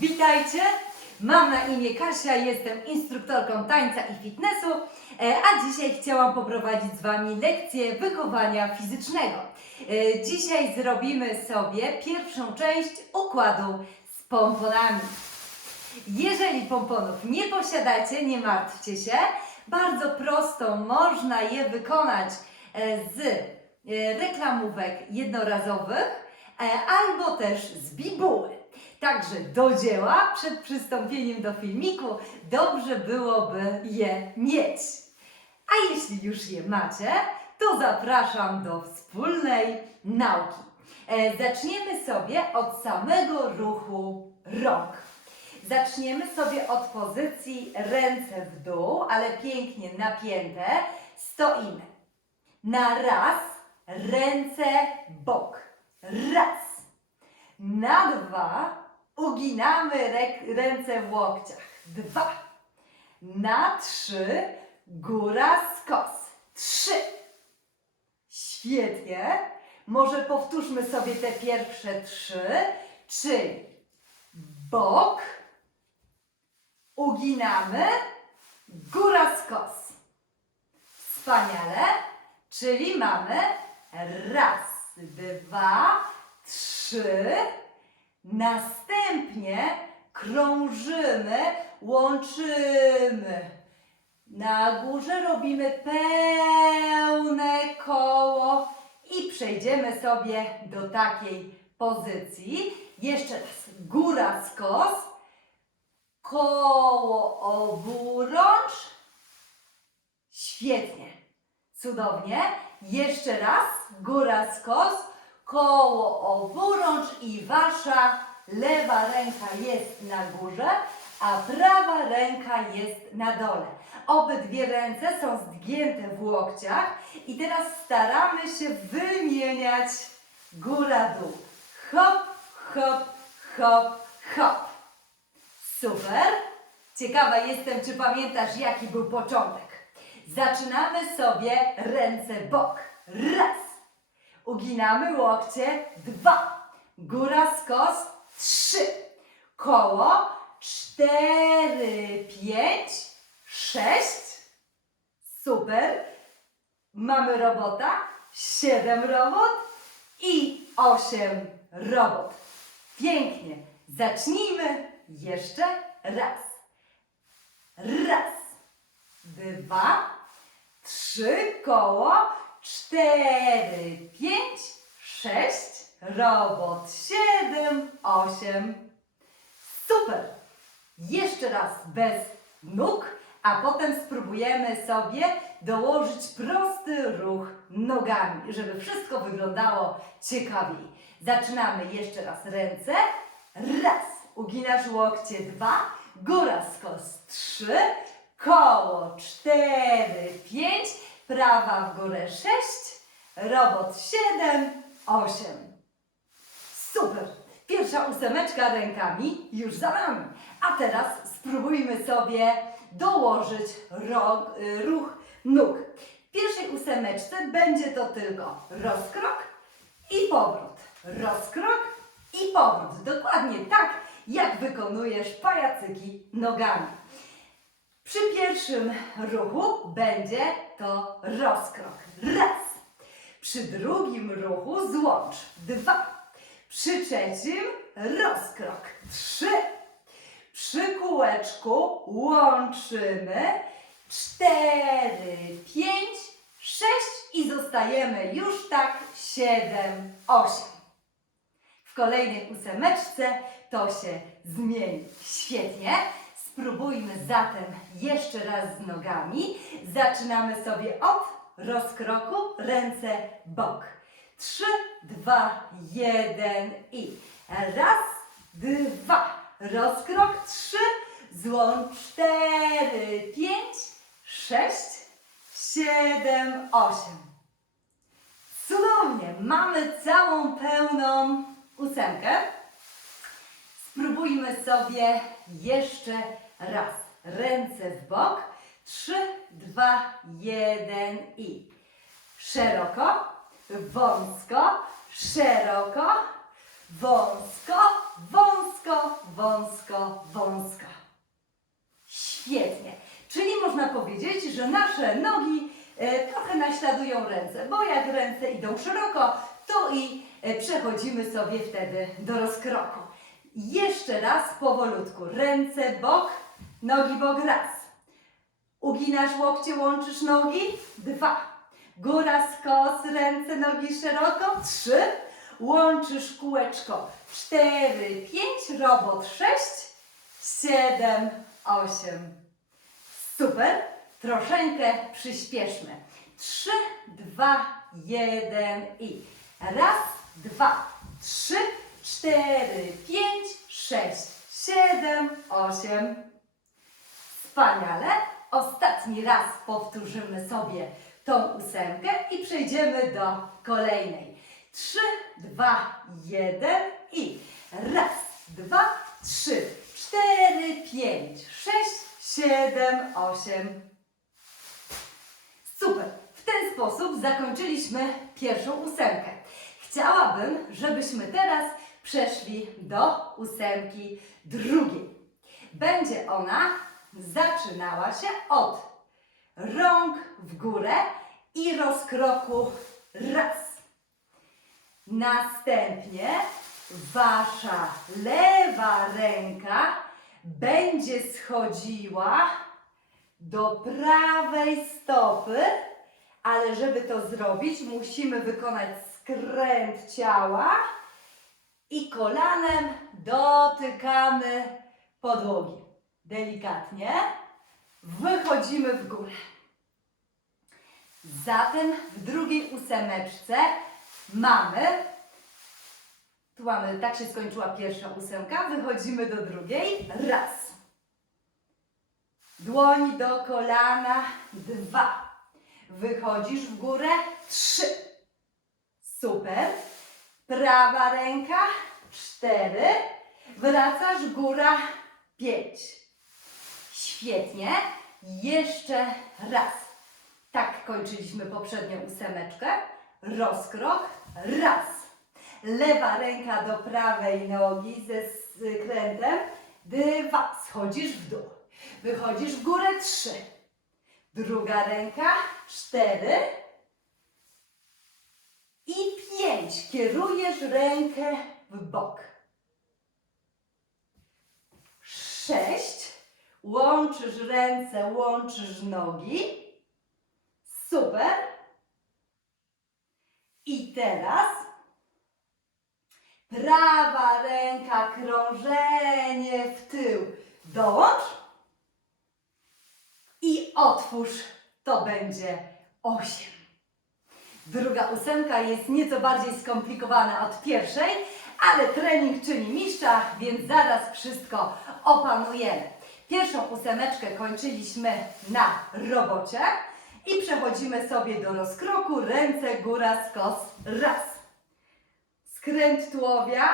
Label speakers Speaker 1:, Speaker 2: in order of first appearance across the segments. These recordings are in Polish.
Speaker 1: Witajcie! Mam na imię Kasia, jestem instruktorką tańca i fitnessu, e, a dzisiaj chciałam poprowadzić z Wami lekcję wychowania fizycznego. E, Dzisiaj zrobimy sobie pierwszą część układu z pomponami. Jeżeli pomponów nie posiadacie, nie martwcie się. Bardzo prosto można je wykonać e, z reklamówek jednorazowych albo też z bibuły. Także do dzieła, przed przystąpieniem do filmiku dobrze byłoby je mieć. A jeśli już je macie, to zapraszam do wspólnej nauki. E, zaczniemy sobie od samego ruchu rąk. Zaczniemy sobie od pozycji ręce w dół, ale pięknie napięte. Stoimy. Na raz, ręce bok. Raz. Na dwa, uginamy ręce w łokciach. Dwa. Na trzy, góra skos. Trzy. Świetnie. Może powtórzmy sobie te pierwsze trzy, czyli bok, uginamy, góra skos. Wspaniale, czyli mamy raz, dwa, trzy, następnie krążymy, łączymy. Na górze robimy pełne koło i przejdziemy sobie do takiej pozycji. Jeszcze raz, góra skos, koło oburącz. Świetnie, cudownie. Jeszcze raz, góra skos, koło oburącz i wasza lewa ręka jest na górze, a prawa ręka jest na dole. Obydwie ręce są zgięte w łokciach i teraz staramy się wymieniać góra-dół. Hop, hop, hop, hop. Super. Ciekawa jestem, czy pamiętasz, jaki był początek. Zaczynamy sobie ręce bok. Raz. Uginamy łokcie. Dwa. Góra skos. Trzy. Koło. Cztery, pięć, sześć. Super. Mamy robota. Siedem robot i osiem robot. Pięknie. Zacznijmy jeszcze raz. Raz, dwa, trzy koło, cztery, pięć, sześć, robot, siedem, osiem. Super! Jeszcze raz bez nóg, a potem spróbujemy sobie dołożyć prosty ruch nogami, żeby wszystko wyglądało ciekawiej. Zaczynamy jeszcze raz ręce. Raz, uginasz łokcie, dwa, góra skos, trzy, koło, cztery, pięć, prawa w górę, sześć, robot, siedem, osiem. Super! Pierwsza ósemeczka rękami już za nami. A teraz spróbujmy sobie dołożyć ro, y, ruch nóg. W pierwszej ósemeczce będzie to tylko rozkrok i powrót. Rozkrok i powrót. Dokładnie tak, jak wykonujesz pajacyki nogami. Przy pierwszym ruchu będzie to rozkrok. Raz. Przy drugim ruchu złącz. Dwa. Przy trzecim rozkrok. Trzy. Przy kółeczku łączymy. Cztery, pięć, sześć i zostajemy już tak siedem, osiem. W kolejnej ósemeczce to się zmieni. Świetnie. Spróbujmy zatem jeszcze raz z nogami. Zaczynamy sobie od rozkroku, ręce bok. Trzy, dwa, jeden i raz, dwa. Rozkrok, trzy, złącz, cztery, pięć, sześć, siedem, osiem. Cudownie, mamy całą pełną ósemkę. Spróbujmy sobie jeszcze raz. Ręce w bok. Trzy, dwa, jeden i szeroko, wąsko, szeroko, wąsko, wąsko, wąsko, wąsko. Świetnie. Czyli można powiedzieć, że nasze nogi e, trochę naśladują ręce, bo jak ręce idą szeroko, to i e, przechodzimy sobie wtedy do rozkroku. Jeszcze raz powolutku. Ręce bok, nogi bok raz. Uginasz łokcie, łączysz nogi. Dwa. Góra, skos, ręce, nogi szeroko. Trzy. Łączysz kółeczko. Cztery, pięć, robot. Sześć, siedem, osiem. Super. Troszeczkę przyspieszmy. Trzy, dwa, jeden i raz, dwa, trzy, cztery, pięć, sześć, siedem, osiem. Wspaniale. Ostatni raz powtórzymy sobie tą ósemkę i przejdziemy do kolejnej. Trzy, dwa, jeden i raz, dwa, trzy, cztery, pięć, sześć, siedem, osiem. Super. W ten sposób zakończyliśmy pierwszą ósemkę. Chciałabym, żebyśmy teraz przeszli do ósemki drugiej. Będzie ona zaczynała się od rąk w górę i rozkroku raz. Następnie wasza lewa ręka będzie schodziła do prawej stopy, ale żeby to zrobić, musimy wykonać skręt ciała i kolanem dotykamy podłogi. Delikatnie wychodzimy w górę. Zatem w drugiej ósemeczce mamy, tu mamy, tak się skończyła pierwsza ósemka, wychodzimy do drugiej, raz. Dłoń do kolana, dwa. Wychodzisz w górę, trzy. Super. Prawa ręka, cztery. Wracasz góra, pięć. Świetnie. Jeszcze raz. Tak kończyliśmy poprzednią ósemeczkę. Rozkrok, raz. Lewa ręka do prawej nogi ze skrętem, dwa. Schodzisz w dół. Wychodzisz w górę, trzy. Druga ręka, cztery. I pięć. Kierujesz rękę w bok. Sześć. Łączysz ręce, łączysz nogi. Super. I teraz prawa ręka, krążenie w tył. Dołącz i otwórz. To będzie osiem. Druga ósemka jest nieco bardziej skomplikowana od pierwszej, ale trening czyni mistrza, więc zaraz wszystko opanujemy. Pierwszą ósemeczkę kończyliśmy na robocie i przechodzimy sobie do rozkroku ręce, góra, skos, raz. Skręt tułowia,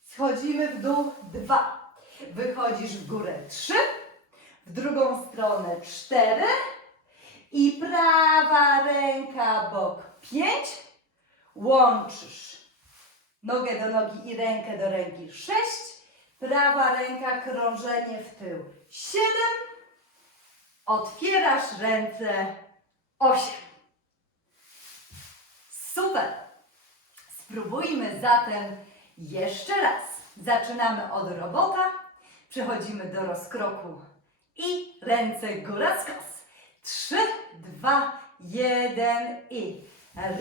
Speaker 1: schodzimy w dół, dwa. Wychodzisz w górę, trzy. W drugą stronę, cztery. I prawa ręka, bok, pięć. Łączysz nogę do nogi i rękę do ręki, sześć. Prawa ręka, krążenie w tył, siedem. Otwierasz ręce, osiem. Super. Spróbujmy zatem jeszcze raz. Zaczynamy od robota, przechodzimy do rozkroku i ręce góra skos. Trzy, dwa, jeden i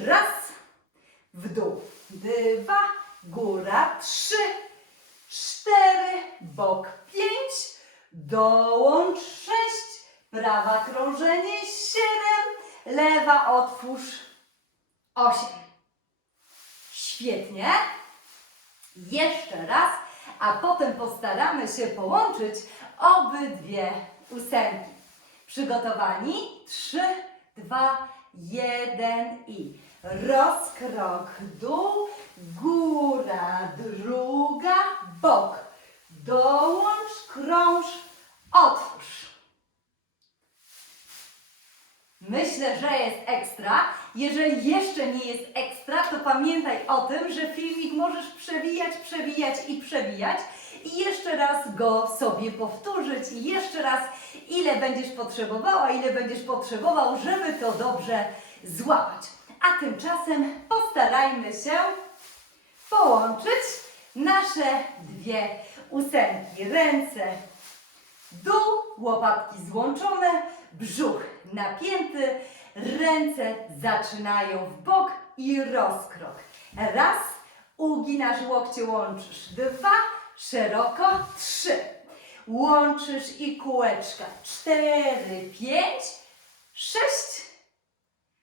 Speaker 1: raz w dół, dwa, góra, trzy, cztery, bok, pięć, dołącz sześć, prawa krążenie siedem, lewa otwórz osiem. Świetnie. Jeszcze raz, a potem postaramy się połączyć obydwie ósemki. Przygotowani? Trzy, dwa, jeden i rozkrok, dół, góra, druga, bok. Dołącz, krąż, otwórz. Myślę, że jest ekstra. Jeżeli jeszcze nie jest ekstra, to pamiętaj o tym, że filmik możesz przewijać, przewijać i przewijać i jeszcze raz go sobie powtórzyć i jeszcze raz ile będziesz potrzebowała, ile będziesz potrzebował, żeby to dobrze złapać. A tymczasem postarajmy się połączyć nasze dwie ósemki. Ręce dół, łopatki złączone, brzuch napięty, ręce zaczynają w bok i rozkrok. Raz, uginasz łokcie, łączysz. Dwa, szeroko, trzy. Łączysz i kółeczka. Cztery, pięć, sześć,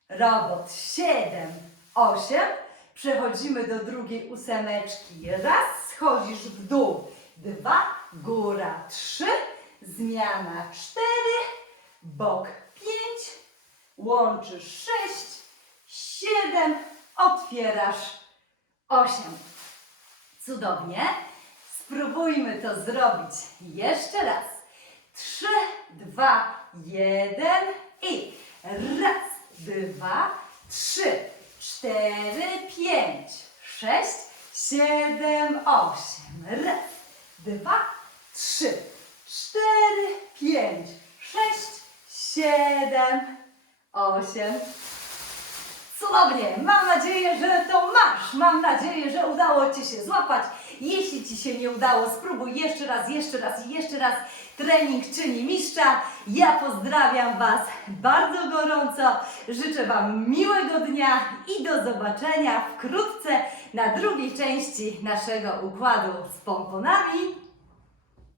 Speaker 1: robot. Siedem, osiem. Przechodzimy do drugiej ósemeczki. Raz, schodzisz w dół. Dwa, góra. Trzy, zmiana. Cztery, bok. Pięć, łączysz. Sześć, siedem, otwierasz. Osiem. Cudownie. Spróbujmy to zrobić jeszcze raz. Trzy, dwa, jeden i raz, dwa, trzy, cztery, pięć, sześć, siedem, osiem. Raz, dwa, trzy, cztery, pięć, sześć, siedem, osiem. Cudownie! Mam nadzieję, że to masz. Mam nadzieję, że udało Ci się złapać. Jeśli Ci się nie udało, spróbuj jeszcze raz, jeszcze raz i jeszcze raz. Trening czyni mistrza. Ja pozdrawiam Was bardzo gorąco. Życzę Wam miłego dnia i do zobaczenia wkrótce na drugiej części naszego układu z pomponami.